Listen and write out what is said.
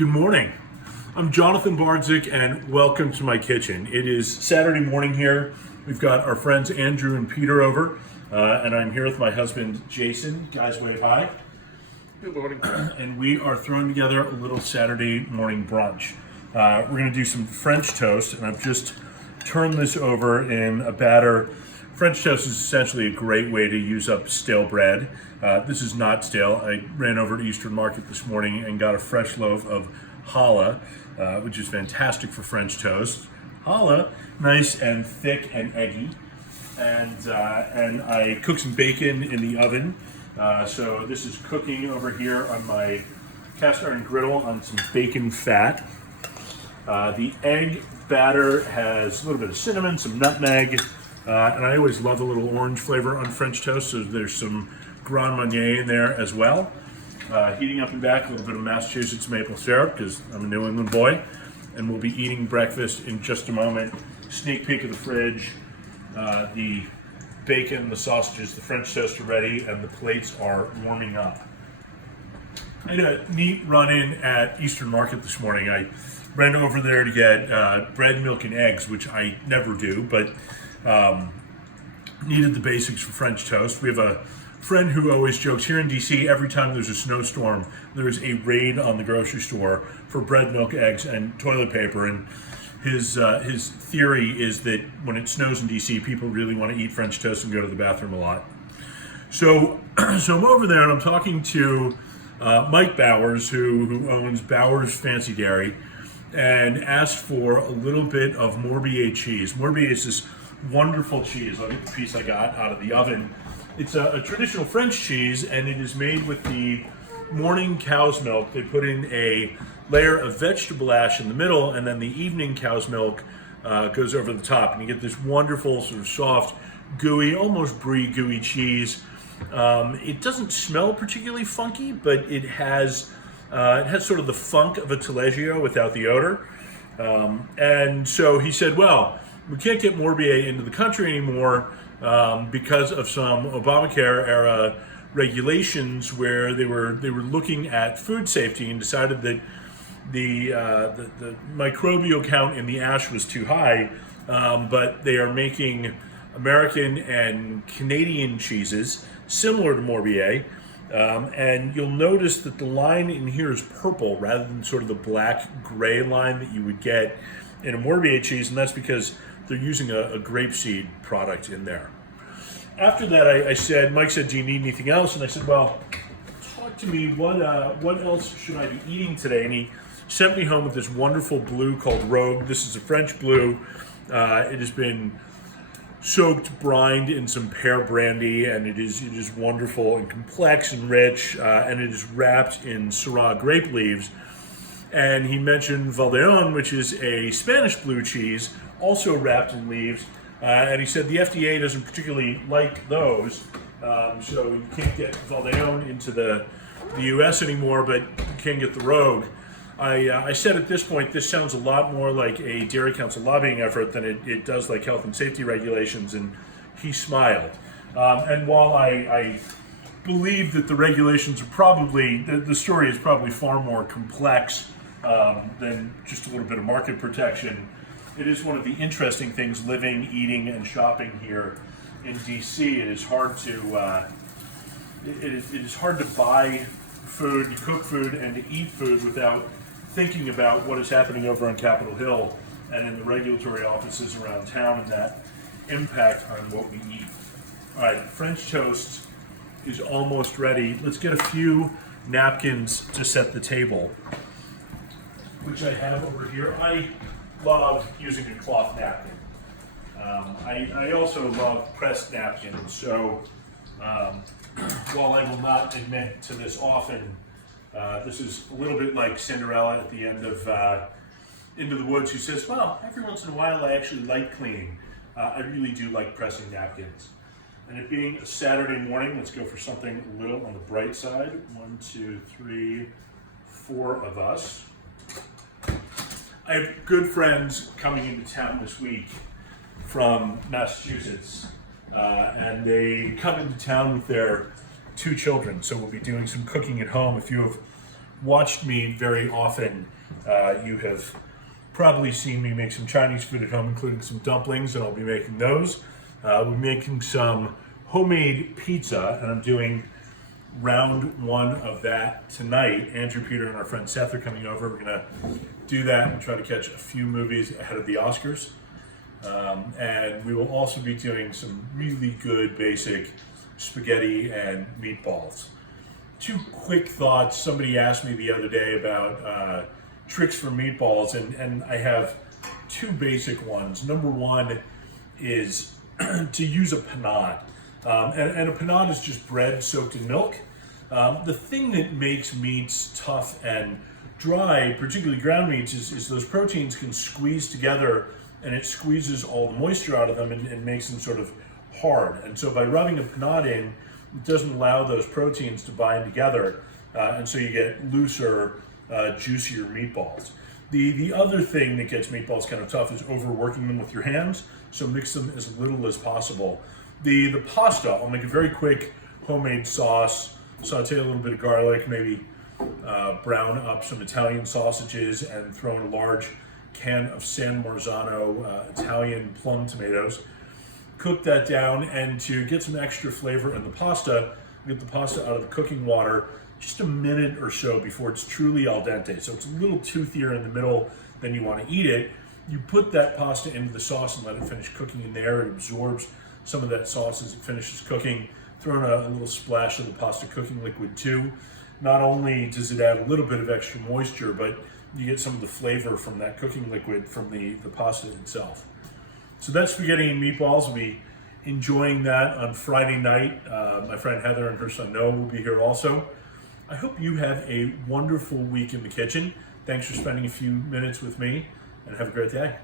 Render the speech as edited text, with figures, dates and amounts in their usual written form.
Good morning. I'm Jonathan Bardzik and welcome to my kitchen. It is Saturday morning here. We've got our friends Andrew and Peter over and I'm here with my husband Jason. Guys, wave hi. Good morning. And we are throwing together a little Saturday morning brunch. We're going to do some French toast, and I've just turned this over in a batter. French toast is essentially a great way to use up stale bread. This is not stale. I ran over to Eastern Market this morning and got a fresh loaf of challah, which is fantastic for French toast. Challah, nice and thick and eggy. And I cooked some bacon in the oven. So this is cooking over here on my cast iron griddle on some bacon fat. The egg batter has a little bit of cinnamon, some nutmeg, and I always love a little orange flavor on French toast, so there's some Grand Marnier in there as well. Heating up and back, a little bit of Massachusetts maple syrup, because I'm a New England boy, and we'll be eating breakfast in just a moment. Sneak peek of the fridge, the bacon, the sausages, the French toast are ready, and the plates are warming up. I had a neat run-in at Eastern Market this morning. I ran over there to get bread, milk, and eggs, which I never do, but needed the basics for French toast. We have a friend who always jokes, here in DC, every time there's a snowstorm, there is a raid on the grocery store for bread, milk, eggs, and toilet paper. And his theory is that when it snows in DC, people really want to eat French toast and go to the bathroom a lot. So I'm over there and I'm talking to Mike Bowers, who owns Bowers Fancy Dairy, and asked for a little bit of Morbier cheese. Morbier is this wonderful cheese. I'll get the piece I got out of the oven. It's a traditional French cheese, and it is made with the morning cow's milk. They put in a layer of vegetable ash in the middle, and then the evening cow's milk goes over the top, and you get this wonderful sort of soft, gooey, almost brie gooey cheese. It doesn't smell particularly funky, but it has sort of the funk of a taleggio without the odor. And so he said, well, we can't get Morbier into the country anymore because of some Obamacare era regulations where they were looking at food safety and decided that the microbial count in the ash was too high, but they are making American and Canadian cheeses similar to Morbier. And you'll notice that the line in here is purple rather than sort of the black gray line that you would get in a Morbier cheese, and that's because they're using a grapeseed product in there. After that, Mike said, do you need anything else? And I said, well, talk to me, what else should I be eating today? And he sent me home with this wonderful blue called Rogue. This is a French blue. It has been soaked, brined in some pear brandy, and it is wonderful and complex and rich, and it is wrapped in Syrah grape leaves. And he mentioned Valdeon, which is a Spanish blue cheese, also wrapped in leaves. And he said the FDA doesn't particularly like those, so you can't get Valdeon into the U.S. anymore, but you can get the Rogue. I said at this point, this sounds a lot more like a Dairy Council lobbying effort than it does like health and safety regulations, and he smiled. And while I believe that the regulations are probably, the story is probably far more complex than just a little bit of market protection, it is one of the interesting things living, eating, and shopping here in DC. It is hard to it is hard to buy food, cook food, and to eat food without thinking about what is happening over on Capitol Hill and in the regulatory offices around town and that impact on what we eat. All right, French toast is almost ready. Let's get a few napkins to set the table, which I have over here. I love using a cloth napkin. I also love pressed napkins, so while I will not admit to this often, this is a little bit like Cinderella at the end of Into the Woods, who says, well, every once in a while I actually like cleaning. I really do like pressing napkins. And it being a Saturday morning, let's go for something a little on the bright side. 1, 2, 3, 4 of us. I have good friends coming into town this week from Massachusetts, and they come into town with their 2 children, so we'll be doing some cooking at home. If you have watched me very often, you have probably seen me make some Chinese food at home, including some dumplings, and I'll be making those. We're making some homemade pizza, and I'm doing round one of that tonight. Andrew, Peter, and our friend Seth are coming over. We're gonna do that and try to catch a few movies ahead of the Oscars. And we will also be doing some really good basic spaghetti and meatballs. Two quick thoughts. Somebody asked me the other day about tricks for meatballs, and I have two basic ones. Number one is to use a panade. And a panade is just bread soaked in milk. The thing that makes meats tough and dry, particularly ground meats, is those proteins can squeeze together, and it squeezes all the moisture out of them and makes them sort of hard. And so by rubbing a panade in, it doesn't allow those proteins to bind together, and so you get looser, juicier meatballs. The other thing that gets meatballs kind of tough is overworking them with your hands, so mix them as little as possible. The pasta, I'll make a very quick homemade sauce, saute a little bit of garlic, maybe brown up some Italian sausages, and throw in a large can of San Marzano Italian plum tomatoes. Cook that down, and to get some extra flavor in the pasta, get the pasta out of the cooking water just a minute or so before it's truly al dente. So it's a little toothier in the middle than you want to eat it. You put that pasta into the sauce and let it finish cooking in there. It absorbs some of that sauce as it finishes cooking. Throw in a little splash of the pasta cooking liquid too. Not only does it add a little bit of extra moisture, but you get some of the flavor from that cooking liquid from the pasta itself. So that's spaghetti and meatballs. We'll be enjoying that on Friday night. My friend Heather and her son Noah will be here also. I hope you have a wonderful week in the kitchen. Thanks for spending a few minutes with me, and have a great day.